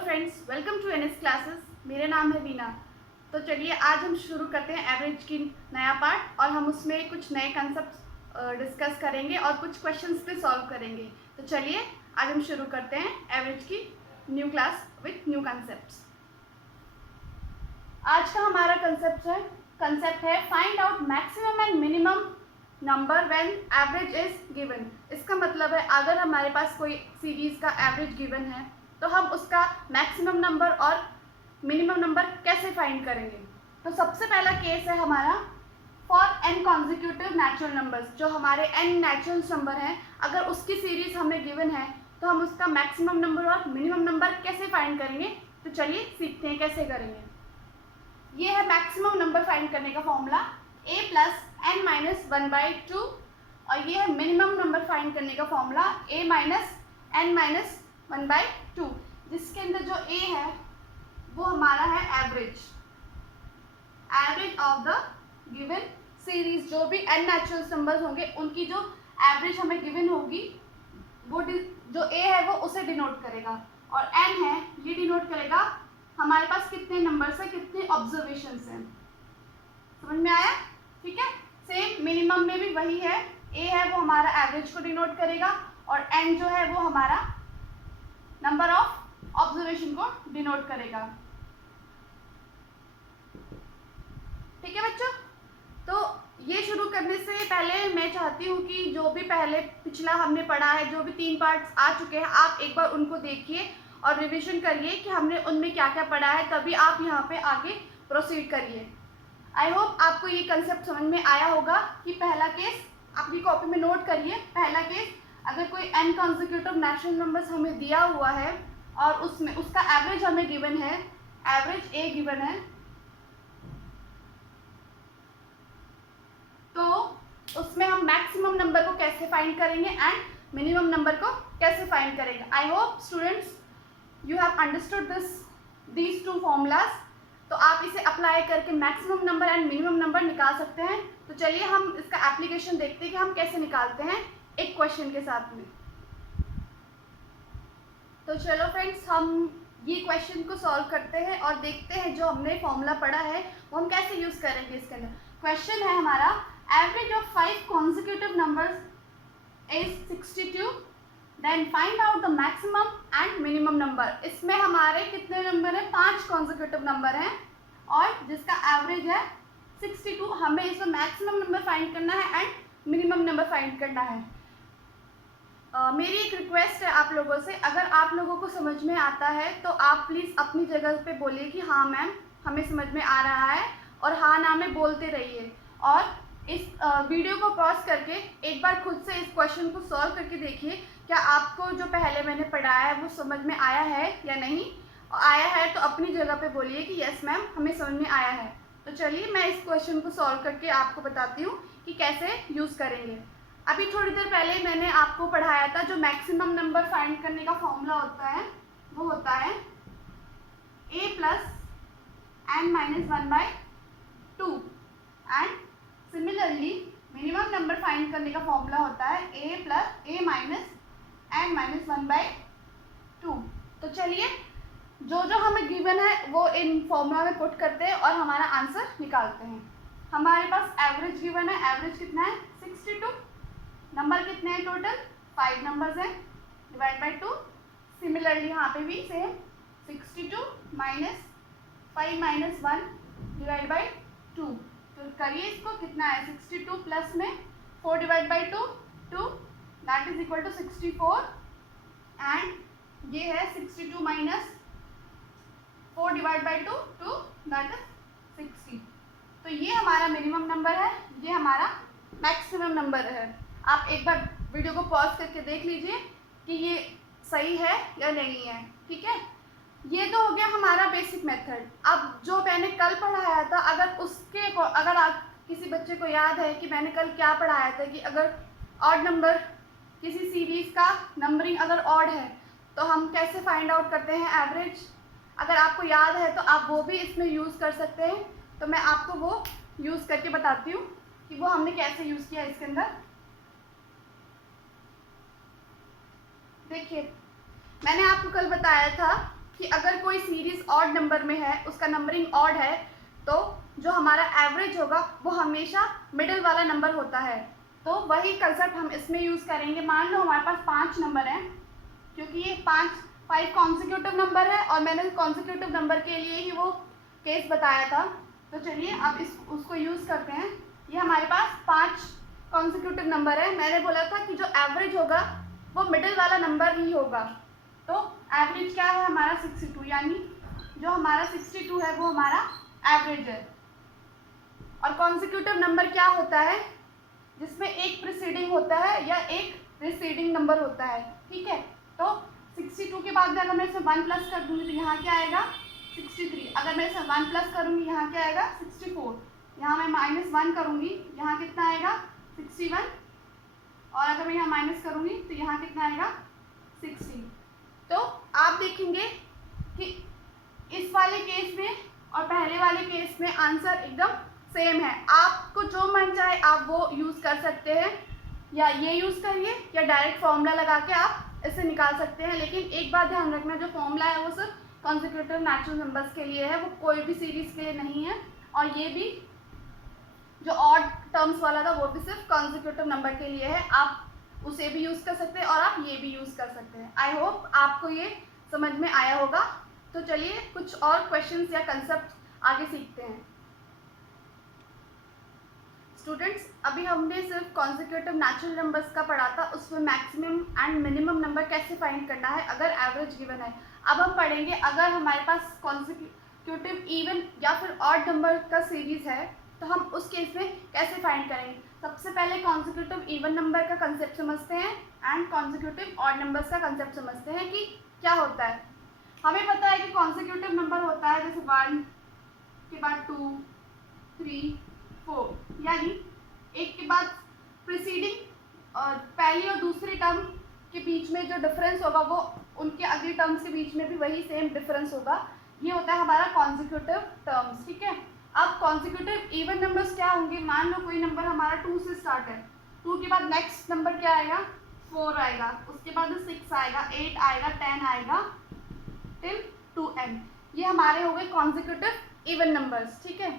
Friends, welcome to NS classes. मेरा नाम है वीना। तो चलिए आज हम शुरू करते हैं एवरेज की नया पार्ट, और हम उसमें कुछ नए कंसेप्ट डिस्कस करेंगे और कुछ क्वेश्चंस पे सॉल्व करेंगे। तो चलिए आज हम शुरू करते हैं एवरेज की new class with new concepts. आज का हमारा कंसेप्ट है find out maximum and minimum number when average is given. इसका मतलब है अगर हमारे पास कोई सीरीज का एवरेज गिवन है तो हम उसका मैक्सिमम नंबर और मिनिमम नंबर कैसे फाइंड करेंगे। तो सबसे पहला केस है हमारा for n consecutive natural numbers. जो हमारे एन नेचुरल नंबर हैं, अगर उसकी सीरीज हमें गिवन है तो हम उसका मैक्सिमम नंबर और मिनिमम नंबर कैसे फाइंड करेंगे। तो चलिए सीखते हैं कैसे करेंगे। ये है मैक्सिमम नंबर फाइंड करने का formula a plus n minus 1/2, और ये है मिनिमम नंबर फाइंड करने का formula a minus n minus 1/2, जिसके अंदर जो a है वो हमारा है average of the given series. जो भी n नेचुरल नंबर्स होंगे उनकी जो एवरेज हमें गिवन होगी वो जो a है वो उसे डिनोट करेगा, और n है ये डिनोट करेगा हमारे पास कितने नंबर्स हैं, कितने ऑब्जर्वेशंस हैं। समझ में आया? ठीक है। सेम मिनिमम में भी वही है, a है वो हमारा एवरेज को डिनोट करेगा और n जो है वो हमारा नंबर ऑफ ऑब्जर्वेशन को डिनोट करेगा। ठीक है बच्चों। तो ये शुरू करने से पहले मैं चाहती हूँ कि जो भी पहले पिछला हमने पढ़ा है, जो भी 3 पार्ट्स आ चुके हैं, आप एक बार उनको देखिए और रिवीजन करिए कि हमने उनमें क्या क्या पढ़ा है, तभी आप यहाँ पे आगे प्रोसीड करिए। आई होप आपको ये कंसेप्ट समझ में आया होगा कि पहला केस अपनी कॉपी में नोट करिए। पहला केस, अगर कोई n कॉन्जिक्यूटिव नेचुरल नंबर्स हमें दिया हुआ है और उसमें उसका एवरेज हमें गिवन है, एवरेज a गिवन है, तो उसमें हम मैक्सिमम नंबर को कैसे फाइंड करेंगे एंड मिनिमम नंबर को कैसे फाइंड करेंगे। I hope students you have understood these 2 formulas. तो आप इसे अप्लाई करके maximum number and minimum number निकाल सकते हैं। तो चलिए हम इसका एप्लीकेशन देखते हैं कि हम कैसे निकालते हैं एक क्वेश्चन के साथ में। तो चलो फ्रेंड्स, हम ये क्वेश्चन को सॉल्व करते हैं और देखते हैं जो हमने फॉर्मूला पढ़ा है वो हम कैसे यूज करेंगे इसके अंदर। क्वेश्चन है हमारा average of 5 consecutive numbers is 62, then find out the maximum and minimum number. इसमें हमारे कितने नंबर हैं? 5 कॉन्जिक्यूटिव नंबर हैं और जिसका एवरेज है 62। हमें इसमें मैक्सिमम नंबर फाइंड करना है एंड मिनिमम नंबर फाइंड करना है। मेरी एक रिक्वेस्ट है आप लोगों से, अगर आप लोगों को समझ में आता है तो आप प्लीज़ अपनी जगह पे बोलिए कि हाँ मैम हमें समझ में आ रहा है, और हाँ ना में बोलते रहिए। और इस वीडियो को पॉज करके एक बार खुद से इस क्वेश्चन को सॉल्व करके देखिए, क्या आपको जो पहले मैंने पढ़ाया है वो समझ में आया है या नहीं। आया है तो अपनी जगह पे बोलिए कि यस मैम हमें समझ में आया है। तो चलिए मैं इस क्वेश्चन को सॉल्व करके आपको बताती हूँ कि कैसे यूज़ करेंगे। अभी थोड़ी देर पहले मैंने आपको पढ़ाया था जो मैक्सिमम नंबर फाइंड करने का फॉर्मूला होता है वो होता है a plus n minus 1/2, and similarly minimum number find करने का फॉर्मूला होता है a plus a minus n minus 1/2। तो चलिए जो जो हमें गिवन है वो इन फॉर्मूला में पुट करते हैं और हमारा आंसर निकालते हैं। हमारे पास एवरेज गिवन है, एवरेज कितना है 62, नंबर कितने हैं टोटल 5 नंबर्स हैं, डिवाइड बाई 2। सिमिलरली यहाँ पे भी same 62 minus 5 minus 1 divide by 2। तो करिए इसको, कितना है 62 प्लस में 4 divide by 2 2, that is equal to 64, and ये है 62 minus 4 divide by 2 2, that is 60। तो ये हमारा मिनिमम नंबर है, ये हमारा मैक्सिमम नंबर है। आप एक बार वीडियो को पॉज करके देख लीजिए कि ये सही है या नहीं है। ठीक है, ये तो हो गया हमारा बेसिक मेथड। अब जो मैंने कल पढ़ाया था, अगर आप किसी बच्चे को याद है कि मैंने कल क्या पढ़ाया था कि अगर ऑड नंबर किसी सीरीज़ का नंबरिंग अगर ऑड है तो हम कैसे फाइंड आउट करते हैं एवरेज। अगर आपको याद है तो आप वो भी इसमें यूज़ कर सकते हैं। तो मैं आपको वो यूज़ करके बताती हूँ कि वो हमने कैसे यूज़ किया इसके अंदर। देखिए मैंने आपको कल बताया था कि अगर कोई सीरीज ऑड नंबर में है, उसका नंबरिंग ऑड है, तो जो हमारा एवरेज होगा वो हमेशा मिडिल वाला नंबर होता है। तो वही कंसेप्ट हम इसमें यूज़ करेंगे। मान लो हमारे पास 5 नंबर हैं, क्योंकि ये 5 कॉन्जिक्यूटिव नंबर है और मैंने कॉन्जिक्यूटिव नंबर के लिए ही वो केस बताया था। तो चलिए अब उसको यूज़ करते हैं। ये हमारे पास 5 कॉन्जिक्यूटिव नंबर है। मैंने बोला था कि जो एवरेज होगा वो मिडिल वाला नंबर ही होगा। तो एवरेज क्या है हमारा 62, यानी जो हमारा 62 है वो हमारा एवरेज है। और कॉन्जिक्यूटिव नंबर क्या होता है? जिसमें एक प्रीसीडिंग होता है या एक रिसीडिंग नंबर होता है, ठीक है। तो 62 के बाद में अगर मैं इसमें 1 प्लस कर दूँगी तो यहाँ क्या आएगा 63। अगर मैं इसमें 1 प्लस करूँगी यहाँ क्या आएगा 64। यहाँ मैं -1 करूँगी, यहाँ कितना आएगा 61। और अगर मैं यहाँ माइनस करूँगी तो यहाँ कितना आएगा 60। तो आप देखेंगे कि इस वाले केस में और पहले वाले केस में आंसर एकदम सेम है। आपको जो मन चाहे आप वो यूज़ कर सकते हैं, या ये यूज़ करिए या डायरेक्ट फॉर्मूला लगा के आप इसे निकाल सकते हैं। लेकिन एक बात ध्यान रखना, जो फॉर्मूला है वो सिर्फ कॉन्जिक्यूटिव नेचुरल नंबर्स के लिए है, वो कोई भी सीरीज़ के लिए नहीं है। और ये भी जो ऑड टर्म्स वाला था वो भी सिर्फ कॉन्जिक्यूटिव नंबर के लिए है। आप उसे भी यूज़ कर सकते हैं और आप ये भी यूज़ कर सकते हैं। आई होप आपको ये समझ में आया होगा। तो चलिए कुछ और क्वेश्चंस या कंसेप्ट आगे सीखते हैं। स्टूडेंट्स, अभी हमने सिर्फ कॉन्जिक्यूटिव नेचुरल नंबर्स का पढ़ा था, उसमें मैक्सिमम एंड मिनिमम नंबर कैसे फाइंड करना है अगर एवरेज गिवन है। अब हम पढ़ेंगे अगर हमारे पास कॉन्जिक्यूटिव इवन या फिर ऑड नंबर का सीरीज है तो हम उस केस में कैसे फाइंड करेंगे। सबसे पहले कॉन्जिक्यूटिव इवन नंबर का कंसेप्ट समझते हैं एंड कॉन्जिक्यूटिव ऑड नंबर्स का कंसेप्ट समझते हैं कि क्या होता है। हमें पता है कि कॉन्जिक्यूटिव नंबर होता है जैसे 1 के बाद 2, 3, 4, यानी एक के बाद प्रीसीडिंग और पहली और दूसरी टर्म के बीच में जो डिफरेंस होगा वो उनके अगली टर्म्स के बीच में भी वही सेम डिफरेंस होगा। ये होता है हमारा कॉन्जिक्यूटिव टर्म्स, ठीक है। अब कॉन्जिक्यूटिव इवन नंबर्स क्या होंगे? मान लो कोई नंबर हमारा 2 से स्टार्ट है, 2 के बाद नेक्स्ट नंबर क्या आएगा 4 आएगा, उसके बाद 6 आएगा, 8 आएगा, 10 आएगा टिल 2n। ये हमारे हो गए कॉन्जिक्यूटिव इवन नंबर्स, ठीक है।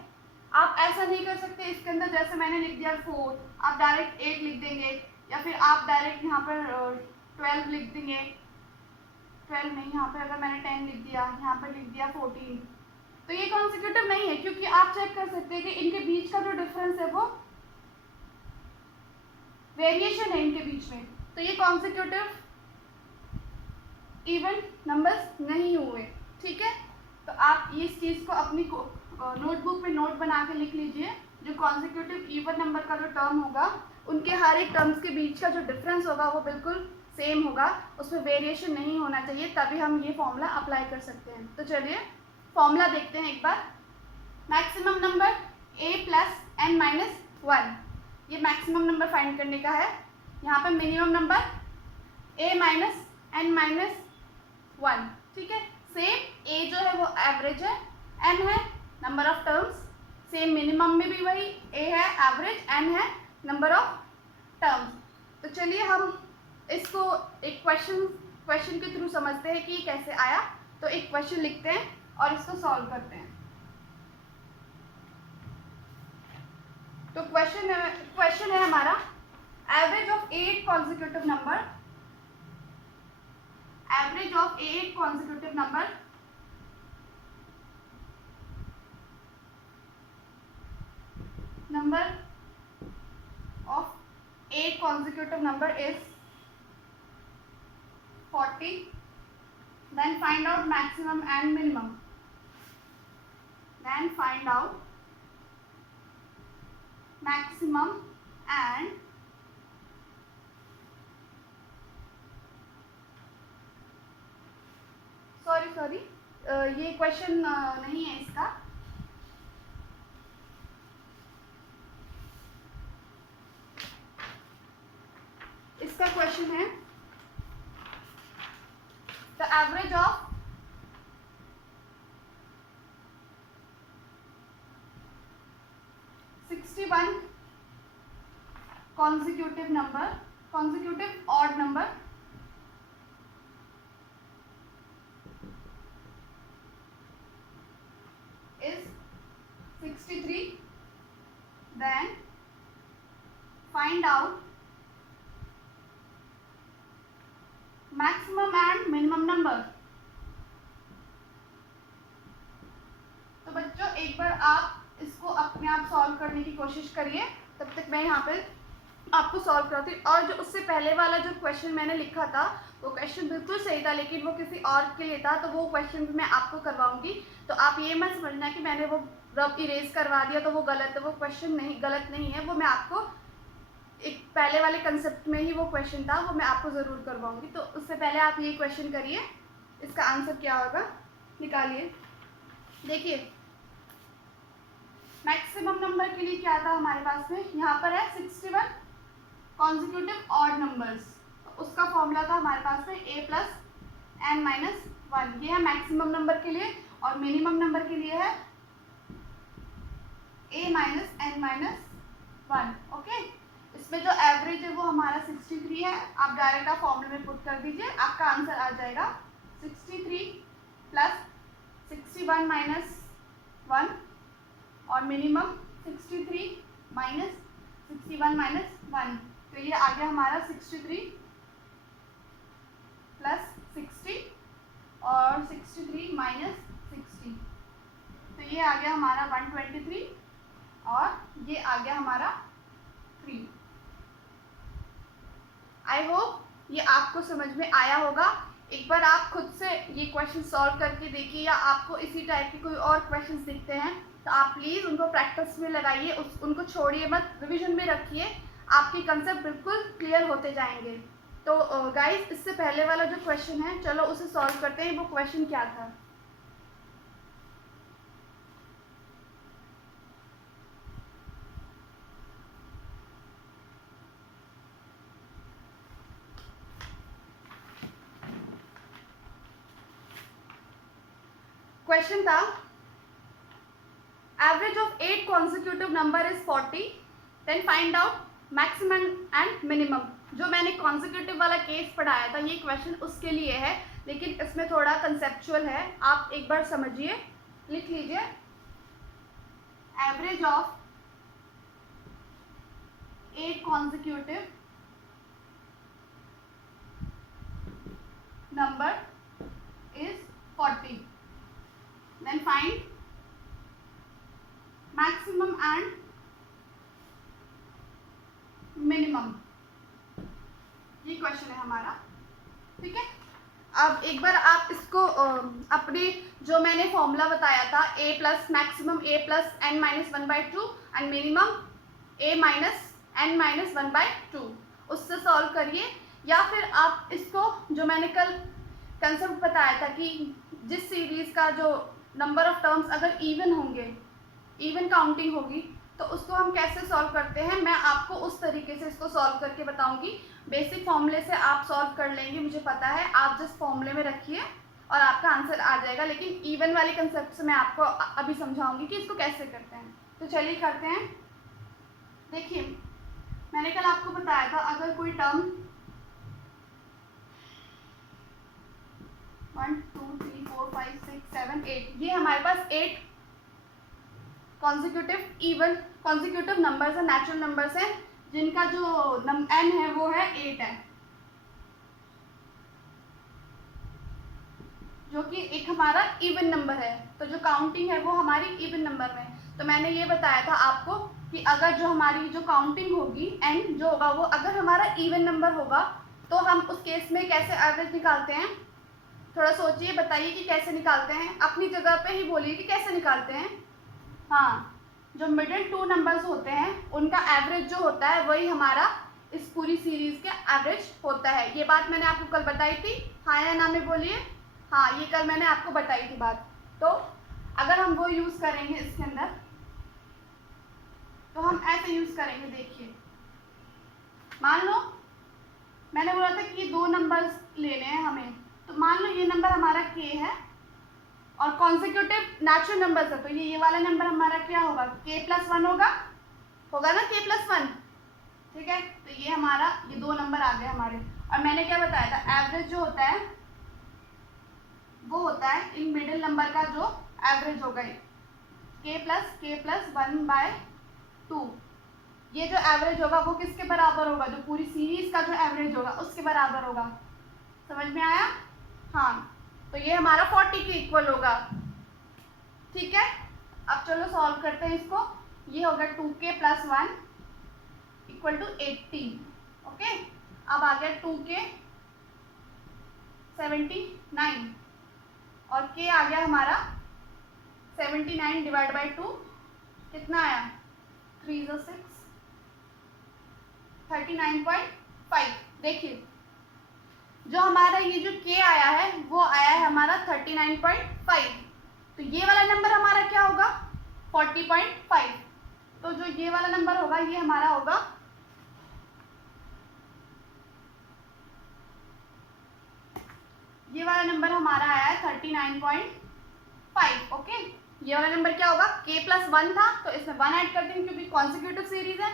आप ऐसा नहीं कर सकते इसके अंदर जैसे मैंने लिख दिया 4, आप डायरेक्ट 8 लिख देंगे, या फिर आप डायरेक्ट यहाँ पर 12 लिख देंगे। 12 नहीं, यहाँ पर अगर मैंने 10 लिख दिया, यहाँ पर लिख दिया 14, तो ये कॉन्जिक्यूटिव नहीं है, क्योंकि आप चेक कर सकते हैं कि इनके बीच का जो डिफरेंस है वो वेरिएशन है इनके बीच में, तो ये कॉन्जिक्यूटिव इवन नंबर्स नहीं हुए, ठीक है। तो आप इस चीज़ को अपनी नोटबुक में नोट बना के लिख लीजिए। जो कॉन्जिक्यूटिव इवन नंबर का जो टर्म होगा उनके हर एक टर्म्स के बीच का जो डिफरेंस होगा वो बिल्कुल सेम होगा, उसमें वेरिएशन नहीं होना चाहिए, तभी हम ये फॉर्मूला अप्लाई कर सकते हैं। तो चलिए फॉर्मूला देखते हैं एक बार। Maximum number a plus n minus 1, ये मैक्सिमम नंबर फाइंड करने का है। यहाँ पे minimum number a minus n minus 1, ठीक है। सेम a जो है वो एवरेज है, n है number of terms, same minimum में भी वही a है एवरेज, n है नंबर ऑफ टर्म्स। तो चलिए हम इसको एक क्वेश्चन के थ्रू समझते हैं कि कैसे आया। तो एक क्वेश्चन लिखते हैं और इसको सॉल्व करते हैं। तो क्वेश्चन है हमारा average of 8 consecutive number, average of 8 consecutive number of 8 consecutive number is 40. Then find out maximum and minimum. Then find out maximum and sorry ये क्वेश्चन नहीं है इसका। इसका क्वेश्चन है the average of consecutive number, consecutive odd number 63, then find out maximum and minimum number। तो बच्चों एक बार आप इसको अपने आप सॉल्व करने की कोशिश करिए, तब तक मैं यहाँ पे आपको सॉल्व कराती हूँ। और जो उससे पहले वाला जो क्वेश्चन मैंने लिखा था वो क्वेश्चन बिल्कुल सही था, लेकिन वो किसी और के लिए था, तो वो क्वेश्चन भी मैं आपको करवाऊंगी। तो आप ये मत समझना कि मैंने वो रब इरेज करवा दिया तो वो गलत है, वो क्वेश्चन नहीं गलत नहीं है, वो मैं आपको एक पहले वाले कंसेप्ट में ही वो क्वेश्चन था, वो मैं आपको ज़रूर करवाऊंगी। तो उससे पहले आप ये क्वेश्चन करिए, इसका आंसर क्या होगा निकालिए। देखिए मैक्सिमम नंबर के लिए क्या था हमारे पास में, यहाँ पर है 61 कॉन्जिक्यूटिव ऑड नंबर्स, तो उसका फॉर्मूला था हमारे पास में a प्लस n माइनस 1, ये है मैक्सिमम नंबर के लिए। और मिनिमम नंबर के लिए है a minus n minus 1। Okay, इसमें जो एवरेज है वो हमारा 63 है, आप डायरेक्ट आप फॉर्मूले में पुट कर दीजिए, आपका आंसर आ जाएगा 63 प्लस 61 माइनस 1 और मिनिमम 63 माइनस 61 माइनस 1, तो ये आ गया हमारा 63 प्लस 60 और 63 माइनस 60, तो ये आ गया हमारा 123 और ये आ गया हमारा 3। आई होप ये आपको समझ में आया होगा। एक बार आप खुद से ये क्वेश्चन सॉल्व करके देखिए, या आपको इसी टाइप के कोई और क्वेश्चंस दिखते हैं तो आप प्लीज़ उनको प्रैक्टिस में लगाइए, उनको छोड़िए मत, रिवीजन में रखिए, आपके कंसेप्ट बिल्कुल क्लियर होते जाएंगे। तो गाइस इससे पहले वाला जो क्वेश्चन है, चलो उसे सॉल्व करते हैं। वो क्वेश्चन क्या था, क्वेश्चन था average of 8 consecutive number is 40, then find out maximum and minimum. जो मैंने कॉन्जिक्यूटिव वाला केस पढ़ाया था, ये क्वेश्चन उसके लिए है, लेकिन इसमें थोड़ा कंसेप्चुअल है, आप एक बार समझिए, लिख लीजिए। Average of 8 consecutive number is 40, then find maximum and minimum। ये क्वेश्चन है हमारा, ठीक है। अब एक बार आप इसको अपने जो मैंने फॉर्मूला बताया था, a plus maximum a plus n minus 1/2 and minimum a minus n minus 1/2, उससे सॉल्व करिए। या फिर आप इसको जो मैंने कल कंसेप्ट बताया था कि जिस सीरीज़ का जो नंबर ऑफ टर्म्स अगर इवन होंगे, इवन काउंटिंग होगी, तो उसको हम कैसे सॉल्व करते हैं, मैं आपको उस तरीके से इसको सॉल्व करके बताऊंगी। बेसिक फॉर्मूले से आप सॉल्व कर लेंगे, मुझे पता है, आप जिस फॉर्मूले में रखिए और आपका आंसर आ जाएगा। लेकिन इवन वाले कंसेप्ट से मैं आपको अभी समझाऊंगी कि इसको कैसे करते हैं। तो चलिए करते हैं। देखिए मैंने कल आपको बताया था, अगर कोई टर्म 1 2 3 4 5 6 7 8, ये हमारे पास 8 कॉन्जिक्यूटिव नंबर्स है, नेचुरल नंबर्स हैं, जिनका जो n है वो है 8 है, जो कि एक हमारा इवन नंबर है। तो जो काउंटिंग है वो हमारी इवन नंबर में। तो मैंने ये बताया था आपको कि अगर जो हमारी जो काउंटिंग होगी n जो होगा वो अगर हमारा इवन नंबर होगा, तो हम उस केस में कैसे एवरेज निकालते हैं, थोड़ा सोचिए, बताइए कि कैसे निकालते हैं, अपनी जगह पे ही बोलिए कि कैसे निकालते हैं। हाँ, जो मिडिल 2 नंबर्स होते हैं उनका एवरेज जो होता है वही हमारा इस पूरी सीरीज़ के एवरेज होता है। ये बात मैंने आपको कल बताई थी, हाँ या ना में बोलिए। हाँ, ये कल मैंने आपको बताई थी बात। तो अगर हम वो यूज़ करेंगे इसके अंदर, तो हम ऐसे यूज़ करेंगे। देखिए मान लो मैंने बोला था कि 2 नंबर्स लेने हैं हमें, तो मान लो ये नंबर हमारा k है और कॉन्जिक्यूटिव नेचुरल नंबर्स है, तो ये वाला नंबर हमारा क्या होगा, k प्लस 1 होगा ना, k प्लस 1, ठीक है। तो ये हमारा ये 2 नंबर आ गए हमारे। और मैंने क्या बताया था, एवरेज जो होता है वो होता है इन मिडिल नंबर का जो एवरेज होगा, k+1/2। ये जो एवरेज होगा वो किसके बराबर होगा, जो पूरी सीरीज का जो एवरेज होगा उसके बराबर होगा। समझ में आया? हाँ, तो ये हमारा 40 के इक्वल होगा। ठीक है, अब चलो सॉल्व करते हैं इसको। ये होगा 2k + 1 = 18। ओके, अब आ गया 2k 79 और k आ गया हमारा 79 / 2 कितना आया, 3 × 6 39.5। देखिए जो हमारा ये जो k आया है वो आया है हमारा 39.5, तो ये वाला नंबर हमारा क्या होगा, 40.5। तो जो ये वाला नंबर होगा ये हमारा होगा ये वाला नंबर हमारा आया है 39.5। ओके, ये वाला नंबर क्या होगा, k + 1 था तो इसमें 1 ऐड कर देंगे क्योंकि कॉन्सिक्यूटिव सीरीज है।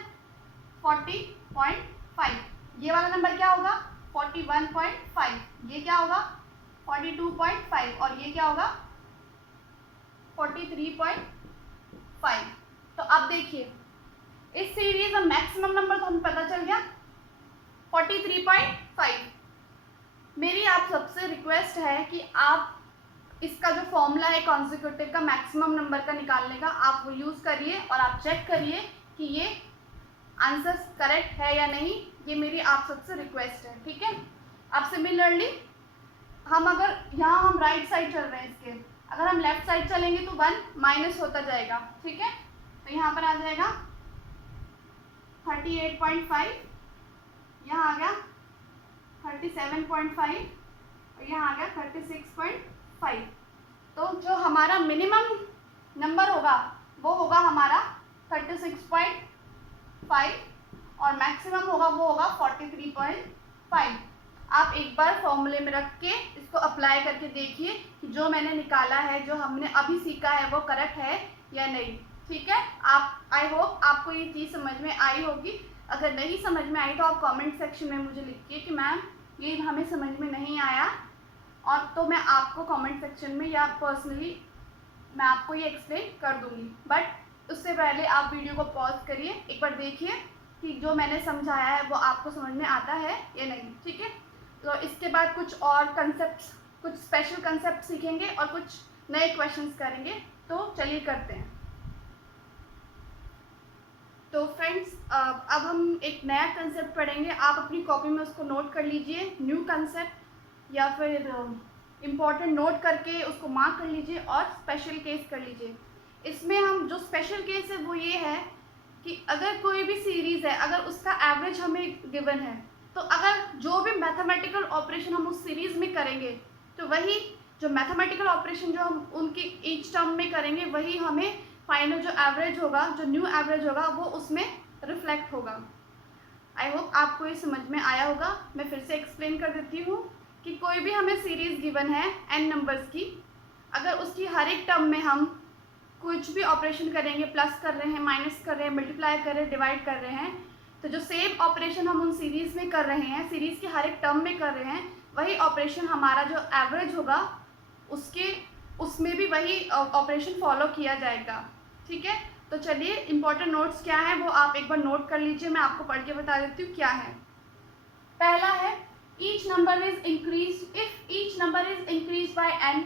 40.5। ये वाला नंबर क्या होगा, 41.5। ये क्या होगा, 42.5 और ये क्या होगा, 43.5। तो अब देखिए इस सीरीज में मैक्सिमम नंबर तो हमें पता चल गया 43.5। मेरी आप सबसे रिक्वेस्ट है कि आप इसका जो फॉर्मूला है कॉन्सिक्यूटिव का मैक्सिमम नंबर का निकालने का, आप वो यूज़ करिए और आप चेक करिए कि ये आंसर करेक्ट है या नहीं। ये मेरी आप सबसे रिक्वेस्ट है, ठीक है। अब सिमिलरली हम अगर यहाँ हम राइट साइड चल रहे हैं इसके, अगर हम लेफ्ट साइड चलेंगे तो 1 माइनस होता जाएगा। ठीक है, तो यहाँ पर आ जाएगा 38.5, यहाँ आ गया 37.5 और यहाँ आ गया 36.5। तो जो हमारा मिनिमम नंबर होगा वो होगा हमारा 36.5 और मैक्सिमम होगा वो होगा 43.5। आप एक बार फॉर्मूले में रख के इसको अप्लाई करके देखिए कि जो मैंने निकाला है, जो हमने अभी सीखा है वो करेक्ट है या नहीं। ठीक है, आप आई होप आपको ये चीज़ समझ में आई होगी। अगर नहीं समझ में आई तो आप कमेंट सेक्शन में मुझे लिखिए कि मैम ये हमें समझ में नहीं आया, और तो मैं आपको कमेंट सेक्शन में या पर्सनली मैं आपको ये एक्सप्लेन कर दूँगी। बट उससे पहले आप वीडियो को पॉज करिए, एक बार देखिए कि जो मैंने समझाया है वो आपको समझ में आता है या नहीं। ठीक है, तो इसके बाद कुछ और कंसेप्ट, कुछ स्पेशल कंसेप्ट सीखेंगे और कुछ नए क्वेश्चंस करेंगे। तो चलिए करते हैं। तो फ्रेंड्स अब हम एक नया कंसेप्ट पढ़ेंगे। आप अपनी कॉपी में उसको नोट कर लीजिए, न्यू कंसेप्ट, या फिर इम्पॉर्टेंट नोट करके उसको मार्क कर लीजिए और स्पेशल केस कर लीजिए। इसमें हम जो स्पेशल केस है वो ये है कि अगर कोई भी सीरीज़ है, अगर उसका एवरेज हमें गिवन है, तो अगर जो भी मैथमेटिकल ऑपरेशन हम उस सीरीज़ में करेंगे तो वही जो मैथमेटिकल ऑपरेशन जो हम उनकी ईच टर्म में करेंगे वही हमें फाइनल जो एवरेज होगा, जो न्यू एवरेज होगा वो उसमें रिफ्लेक्ट होगा। आई होप आपको ये समझ में आया होगा। मैं फिर से एक्सप्लेन कर देती हूँ कि कोई भी हमें सीरीज़ गिवन है n नंबर्स की, अगर उसकी हर एक टर्म में हम कुछ भी ऑपरेशन करेंगे, प्लस कर रहे हैं, माइनस कर रहे हैं, मल्टीप्लाई कर रहे हैं, डिवाइड कर रहे हैं, तो जो सेम ऑपरेशन हम उन सीरीज़ में कर रहे हैं, सीरीज़ की हर एक टर्म में कर रहे हैं, वही ऑपरेशन हमारा जो एवरेज होगा उसमें भी वही ऑपरेशन फॉलो किया जाएगा। ठीक है, तो चलिए इम्पोर्टेंट नोट्स क्या हैं वो आप एक बार नोट कर लीजिए। मैं आपको पढ़ के बता देती हूँ क्या है। पहला है each number is increase, if each number is increase by n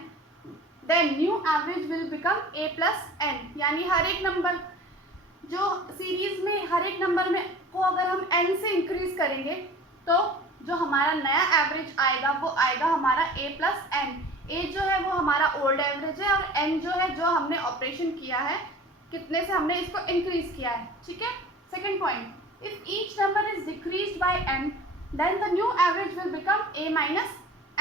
then new average will become a + n। यानी हर एक नंबर जो सीरीज में हर एक नंबर में को अगर हम n से इंक्रीज करेंगे तो जो हमारा नया एवरेज आएगा वो आएगा हमारा a + n। a जो है वो हमारा ओल्ड एवरेज है और n जो है जो हमने ऑपरेशन किया है, कितने से हमने इसको इंक्रीज किया है। ठीक है, second point, if each number is decreased by n then the new average will become a -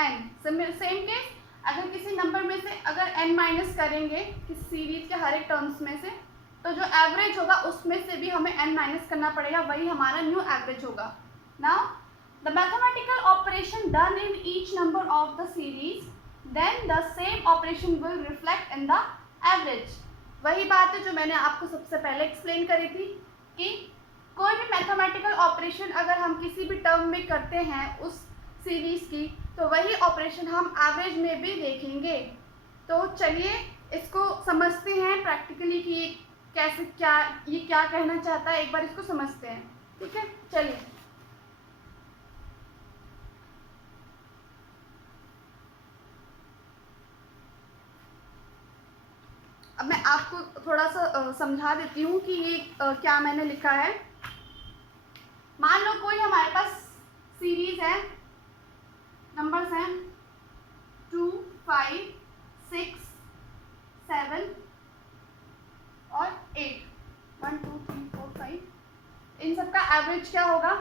n। Same case, अगर किसी नंबर में से अगर n माइनस करेंगे किसी सीरीज के हर एक टर्म्स में से, तो जो एवरेज होगा उसमें से भी हमें n माइनस करना पड़ेगा, वही हमारा न्यू एवरेज होगा। Now the mathematical operation done in each number of the series then the same operation will reflect in the average. वही बात है जो मैंने आपको सबसे पहले एक्सप्लेन करी थी कि कोई भी मैथमेटिकल ऑपरेशन अगर हम किसी भी टर्म में करते हैं उस सीरीज़ की, तो वही ऑपरेशन हम एवरेज में भी देखेंगे। तो चलिए इसको समझते हैं प्रैक्टिकली कि ये कैसे ये क्या कहना चाहता है, एक बार इसको समझते हैं। ठीक है, चलिए। अब मैं आपको थोड़ा सा समझा देती हूँ कि ये क्या मैंने लिखा है। मान लो कोई हमारे पास सीरीज है, नंबर्स हैं 2, 5, 6, 7 और 8, 1 2 3 4 5। इन सबका एवरेज क्या होगा?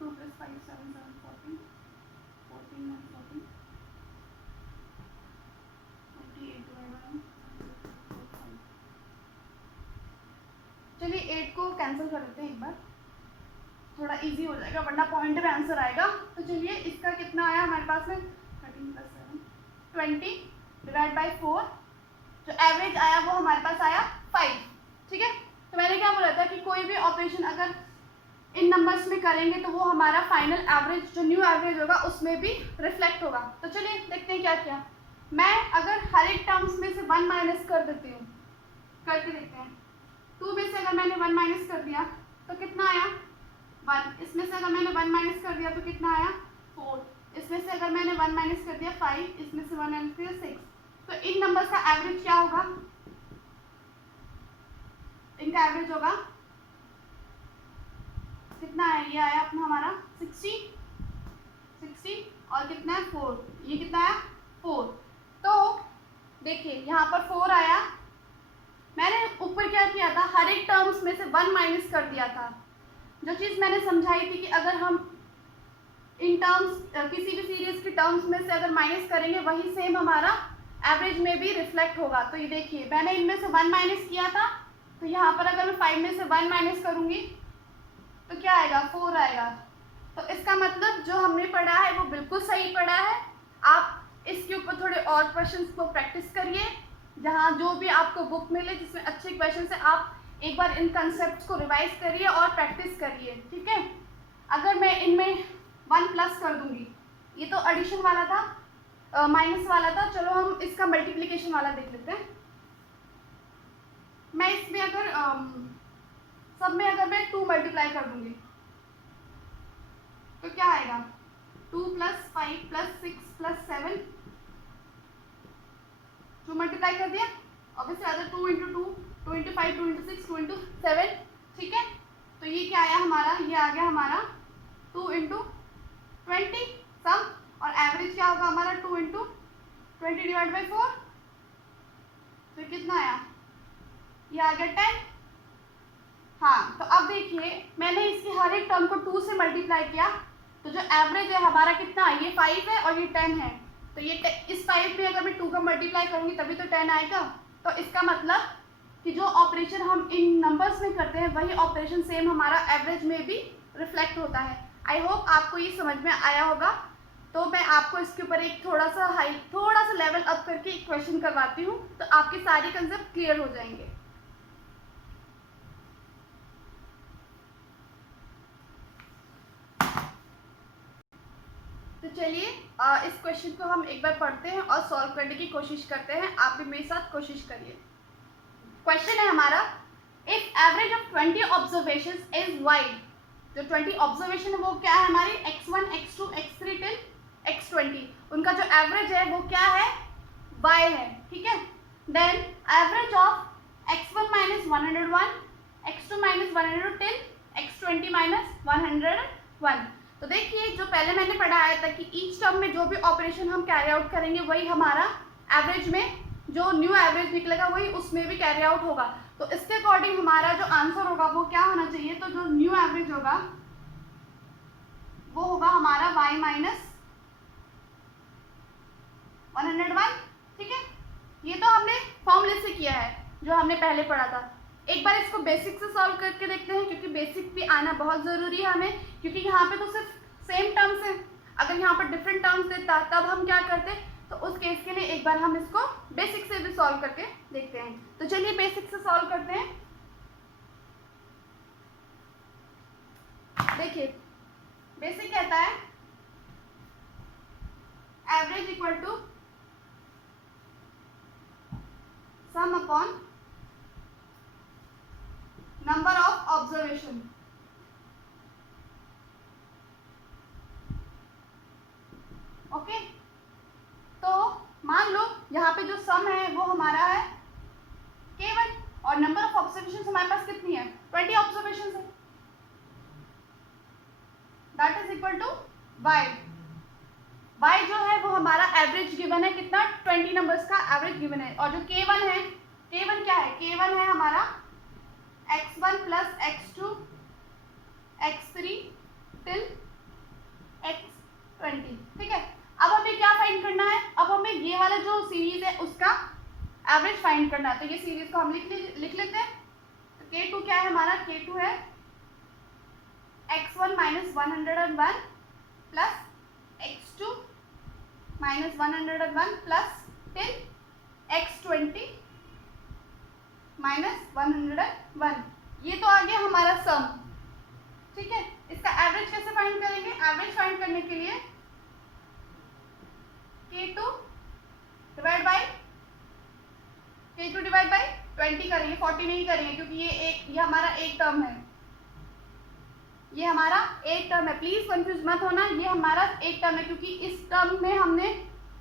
2 + 5 7 7 14 14 9 14 28 / 1। चलिए 8 को कैंसिल कर देते हैं एक बार, थोड़ा इजी हो जाएगा, वरना पॉइंट पे आंसर आएगा। तो चलिए इसका कितना आया हमारे पास में? 13 + 7 20 / 4। जो एवरेज आया वो हमारे पास आया 5। ठीक है, तो मैंने क्या बोला था कि कोई भी ऑपरेशन अगर इन नंबर्स में करेंगे तो वो हमारा फाइनल एवरेज, जो न्यू एवरेज होगा, उसमें भी रिफ्लेक्ट होगा। तो चलिए देखते हैं क्या क्या। मैं अगर हर एक टर्म्स में से 1 माइनस कर देती हूँ, करके देखते हैं। 2 में से अगर मैंने 1 माइनस कर दिया तो कितना आया? 1। इसमें से अगर मैंने 1 माइनस कर दिया तो कितना आया? 4। इसमें से अगर मैंने 1 माइनस कर दिया 5, इसमें से 1 माइनस कर दिया 6। तो इन नंबर्स का एवरेज क्या होगा? इनका एवरेज होगा कितना है? ये आया अपना हमारा 60 और कितना है? 4। ये कितना है? 4। तो देखिए यहाँ पर 4 आया, मैंने ऊपर क्या किया था? हर एक टर्म्स में से 1 माइनस कर दिया था। जो चीज़ मैंने समझाई थी कि अगर हम इन टर्म्स किसी भी सीरीज की टर्म्स में से अगर माइनस करेंगे, वही सेम हमारा एवरेज में भी रिफ्लेक्ट होगा। तो ये देखिए मैंने इनमें से 1 माइनस किया था, तो यहाँ पर अगर मैं 5 में से 1 माइनस करूँगी तो क्या आएगा? 4 आएगा। तो इसका मतलब जो हमने पढ़ा है वो बिल्कुल सही पढ़ा है। आप इसके ऊपर थोड़े और क्वेश्चंस को प्रैक्टिस करिए, जहाँ जो भी आपको बुक मिले जिसमें अच्छे क्वेश्चन है, आप एक बार इन कंसेप्ट को रिवाइज करिए और प्रैक्टिस करिए। ठीक है, अगर मैं इनमें 1 प्लस कर दूंगी, ये तो एडिशन वाला था, माइनस वाला था, चलो हम इसका मल्टीप्लिकेशन वाला देख लेते हैं। मैं इसमें अगर सब में अगर मैं 2 मल्टीप्लाई कर दूंगी तो क्या आएगा? 2 + 5 + 6 + 7, 2 मल्टीप्लाई कर दिया, ऑब्वियसली अदर 2 × 2, 2 × 5, 2 × 6, 2 × 7। ठीक है, तो ये क्या आया हमारा? ये आ गया हमारा 2 × 20 सम, और एवरेज क्या होगा हमारा? 2 × 20 / 4। तो कितना आया? ये आ गया 10। हाँ, तो अब देखिए मैंने इसकी हर एक टर्म को 2 से मल्टीप्लाई किया, तो जो एवरेज है हमारा कितना? ये 5 है और ये 10 है। तो ये इस 5 में अगर मैं 2 का मल्टीप्लाई करूँगी तभी तो 10 आएगा। तो इसका मतलब कि जो ऑपरेशन हम इन नंबर्स में करते हैं वही ऑपरेशन सेम हमारा एवरेज में भी रिफ्लेक्ट होता है। आई होप आपको ये समझ में आया होगा। तो मैं आपको इसके ऊपर एक थोड़ा सा लेवल अप करके एक क्वेश्चन करवाती हूँ, तो आपके सारे कंसेप्ट क्लियर हो जाएंगे। तो चलिए इस क्वेश्चन को हम एक बार पढ़ते हैं और सॉल्व करने की कोशिश करते हैं। आप भी मेरे साथ कोशिश करिए। क्वेश्चन है हमारा, if average of 20 observations is Y. जो 20 ऑब्जर्वेशन है वो क्या है हमारी? x1, x2, x3 till x20। उनका जो एवरेज है वो क्या है? y है। ठीक है, then average of x1 - 101, x2 - 100 till x20 - 101। तो देखिए जो पहले मैंने पढ़ाया था कि ईच टर्म में जो भी ऑपरेशन हम कैरी आउट करेंगे वही हमारा एवरेज में जो न्यू एवरेज निकलेगा वही उसमें भी कैरी आउट होगा। तो इसके अकॉर्डिंग हमारा जो आंसर होगा वो क्या होना चाहिए? तो जो न्यू एवरेज होगा वो होगा हमारा y - 101। ठीक है, ये तो हमने फॉर्मूले से किया है जो हमने पहले पढ़ा था। एक बार इसको बेसिक से सॉल्व करके देखते हैं, क्योंकि बेसिक भी आना बहुत ज़रूरी है हमें, क्योंकि यहाँ पे तो सिर्फ सेम टर्म्स है। अगर यहाँ पर डिफरेंट टर्म्स देता तब हम क्या करते? तो उस केस के लिए एक बार हम इसको बेसिक से भी सॉल्व करके देखते हैं। तो चलिए बेसिक से सॉल्व करते हैं। देखिए बेसिक कहता है average equal to sum upon number of observation. Okay, तो मान लो यहाँ पे जो सम है वो हमारा है K1 और नंबर ऑफ ऑब्जर्वेशन हमारे पास कितनी है, 20 ऑब्जर्वेशन है, that is equal to y। y जो है वो हमारा एवरेज गिवन है, कितना, 20 नंबर्स का एवरेज गिवन है। और जो K1 है, K1 क्या है, K1 है हमारा x1 plus x2 x3 till x20। ठीक है, अब हमें क्या फाइंड करना है, अब हमें ये वाला जो सीरीज है उसका एवरेज फाइंड करना है। तो ये सीरीज को हम लिख लेते हैं। तो K2 क्या है हमारा, K2 है x1 minus 101 plus x2 minus 101 plus till x20 minus 101। ये तो आ गया हमारा सम। ठीक है, इसका एवरेज कैसे फाइंड करेंगे, एवरेज फाइंड करने के लिए K2 डिवाइड बाय 20 करेंगे, 40 नहीं करेंगे क्योंकि ये हमारा एक टर्म है, ये हमारा एक टर्म है, प्लीज कंफ्यूज मत होना, ये हमारा एक टर्म है क्योंकि इस टर्म में हमने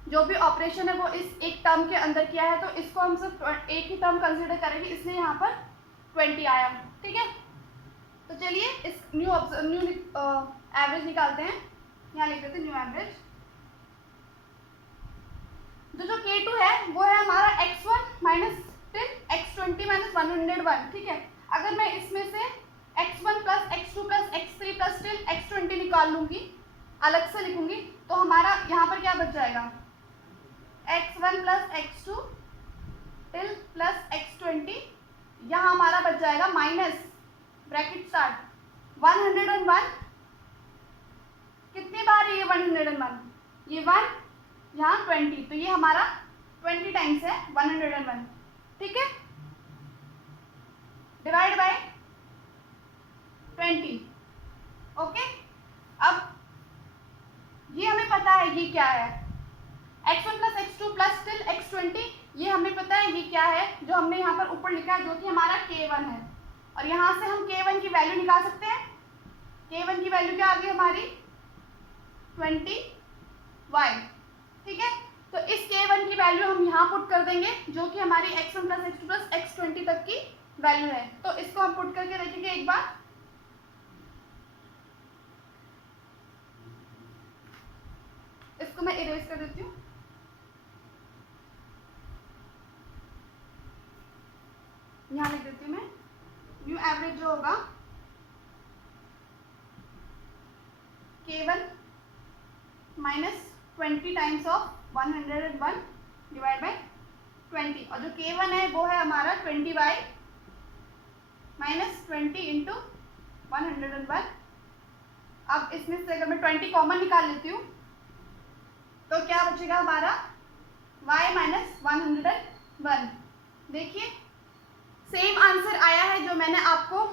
जो भी ऑपरेशन है वो इस एक टर्म के अंदर किया है, तो इसको हम सिर्फ एक ही टर्म कंसीडर करेंगे, इसलिए यहाँ पर 20 आया। ठीक है, तो चलिए इस न्यू एवरेज निकालते हैं। यहाँ लिख देते हैं न्यू एवरेज। जो K2 है वो है हमारा x1 minus till x20 minus 101। ठीक है, अगर मैं इसमें से x1 plus x2 plus x3 plus till x20 निकाल लूंगी, अलग से लिखूंगी, तो हमारा यहाँ पर क्या बच जाएगा, x1 plus x2 till plus x20, यहाँ हमारा बच जाएगा माइनस ब्रैकेट स्टार्ट 101। कितनी बार है ये 101, ये 1 यहाँ 20, तो ये हमारा 20 टाइम्स है 101। ठीक है, डिवाइड बाय 20। ओके, अब ये हमें पता है ये क्या है, x1 plus x2 plus till x20, ये हमें पता है ये क्या है, जो हमने यहाँ पर ऊपर लिखा है जो कि हमारा K1 है। और यहाँ से हम K1 की वैल्यू निकाल सकते हैं। K1 की वैल्यू क्या आ गई हमारी, 20y। ठीक है, तो इस K1 की वैल्यू हम यहाँ पुट कर देंगे जो कि हमारी x1 plus x2 plus x20 तक की वैल्यू है। तो इसको हम पुट करके देखेंगे एक बार। इसको मैं इरेज कर देती हूँ। यहाँ लिख देती हूँ मैं, न्यू एवरेज जो होगा K1 minus 20 times of 101 divide by 20, और जो K1 है वो है हमारा 20y माइनस 20 इंटू 101। अब इसमें से अगर मैं 20 कॉमन निकाल लेती हूँ तो क्या बचेगा हमारा, y माइनस 101। देखिए सेम आंसर आया है जो मैंने आपको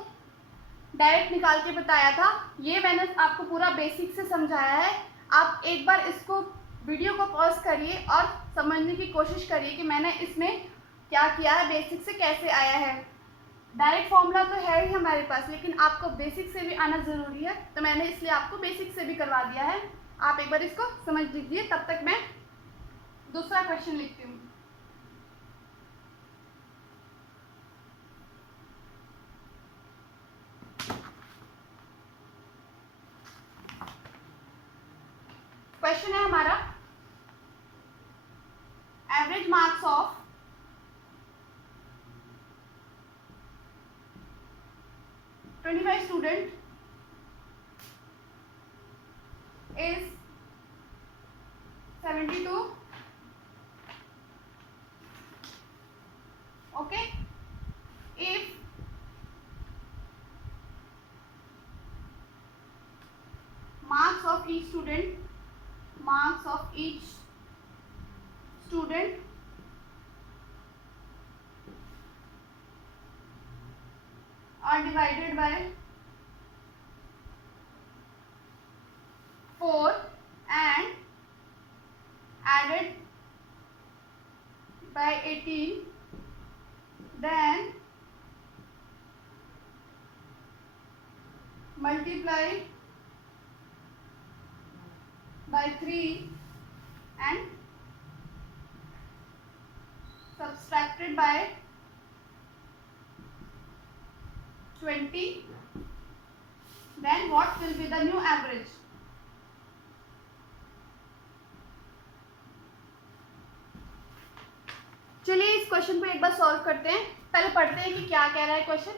डायरेक्ट निकाल के बताया था, ये मैंने आपको पूरा बेसिक से समझाया है। आप एक बार इसको वीडियो को पॉज करिए और समझने की कोशिश करिए कि मैंने इसमें क्या किया है, बेसिक से कैसे आया है। डायरेक्ट फॉर्मूला तो है ही हमारे पास, लेकिन आपको बेसिक से भी आना ज़रूरी है, तो मैंने इसलिए आपको बेसिक से भी करवा दिया है। आप एक बार इसको समझ लीजिए, तब तक मैं दूसरा क्वेश्चन लिखती हूँ। क्वेश्चन है हमारा, average marks of 25 student is 72. Okay, if marks of each student are divided by 4 and added by 18, then multiply by 3 and subtracted by 20, then what will be the new average? चलिए इस question को एक बार solve करते हैं। पहले पढ़ते हैं कि क्या कह रहा है question.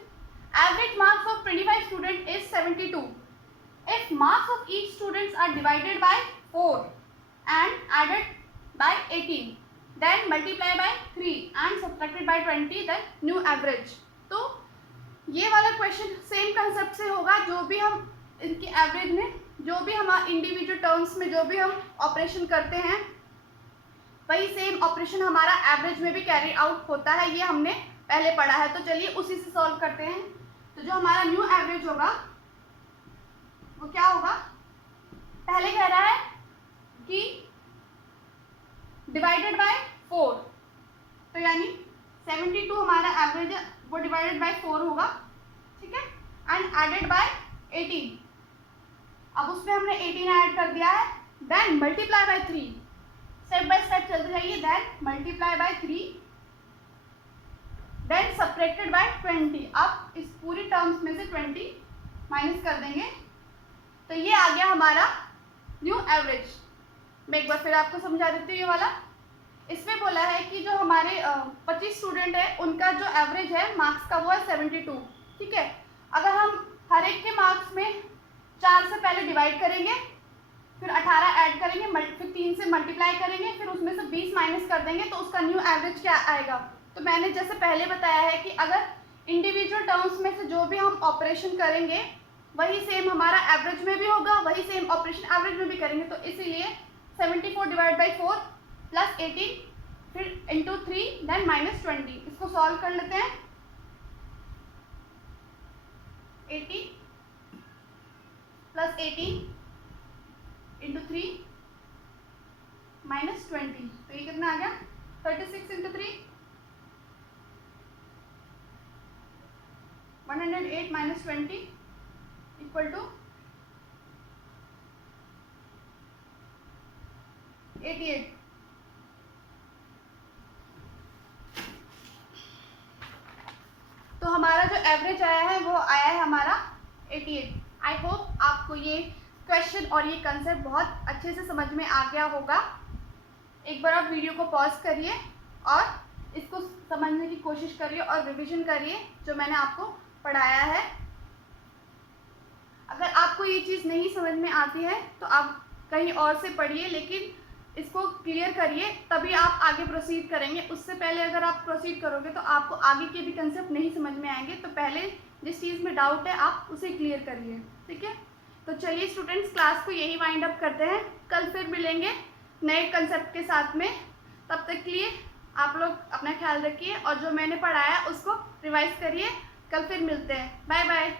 Average marks of 25 student is 72. If marks of each students are divided by 4 and added by 18, then multiply by 3 and subtracted by 20, then new average. तो ये वाला क्वेश्चन सेम कंसेप्ट से होगा। जो भी हम इनके एवरेज में, जो भी हम इंडिविजुअल टर्म्स में जो भी हम ऑपरेशन करते हैं, वही सेम ऑपरेशन हमारा एवरेज में भी कैरी आउट होता है। ये हमने पहले पढ़ा है। तो चलिए उसी से सॉल्व करते हैं। तो जो हमारा न्यू एवरेज होगा वो क्या होगा? पहले कह रहा है कि डिवाइडेड बाय 4, तो यानी 72 हमारा एवरेज है, वो डिवाइडेड बाय 4 होगा, ठीक है, एंड एडेड बाय 18। अब उसमें हमने 18 ऐड कर दिया है। Then multiply by 3, step by step चलते जाइए। Then multiply by 3, then subtracted by 20। अब इस पूरी टर्म्स में से 20 माइनस कर देंगे, तो ये आ गया हमारा न्यू एवरेज। मैं एक बार फिर आपको समझा देती हूँ ये वाला। इसमें बोला है कि जो हमारे 25 स्टूडेंट है उनका जो एवरेज है मार्क्स का वो है 72, ठीक है। अगर हम हर एक के मार्क्स में 4 से पहले डिवाइड करेंगे, फिर 18 ऐड करेंगे, फिर 3 से मल्टीप्लाई करेंगे, फिर उसमें से 20 माइनस कर देंगे, तो उसका न्यू एवरेज क्या आएगा? तो मैंने जैसे पहले बताया है कि अगर इंडिविजुअल टर्म्स में से जो भी हम ऑपरेशन करेंगे वही सेम हमारा एवरेज में भी होगा, वही सेम ऑपरेशन एवरेज में भी करेंगे। तो इसीलिए 74 डिवाइड बाई 4 प्लस 18 फिर इंटू 3 देन माइनस 20। इसको सॉल्व कर लेते हैं। 80 प्लस 18 इंटू 3 माइनस 20, तो ये कितना आ गया? 36 इंटू 3 108 माइनस 20 इक्वल टू 88। तो हमारा जो एवरेज आया है वो आया है हमारा 88। आई होप आपको ये क्वेश्चन और ये कंसेप्ट बहुत अच्छे से समझ में आ गया होगा। एक बार आप वीडियो को पॉज करिए और इसको समझने की कोशिश करिए और रिवीजन करिए जो मैंने आपको पढ़ाया है। अगर आपको ये चीज़ नहीं समझ में आती है तो आप कहीं और से पढ़िए, लेकिन इसको क्लियर करिए, तभी आप आगे प्रोसीड करेंगे। उससे पहले अगर आप प्रोसीड करोगे तो आपको आगे के भी कंसेप्ट नहीं समझ में आएंगे। तो पहले जिस चीज़ में डाउट है आप उसे क्लियर करिए, ठीक है। तो चलिए स्टूडेंट्स, क्लास को यही वाइंड अप करते हैं। कल फिर मिलेंगे नए कंसेप्ट के साथ में। तब तक के लिए आप लोग अपना ख्याल रखिए और जो मैंने पढ़ाया उसको रिवाइज करिए। कल फिर मिलते हैं। Bye bye.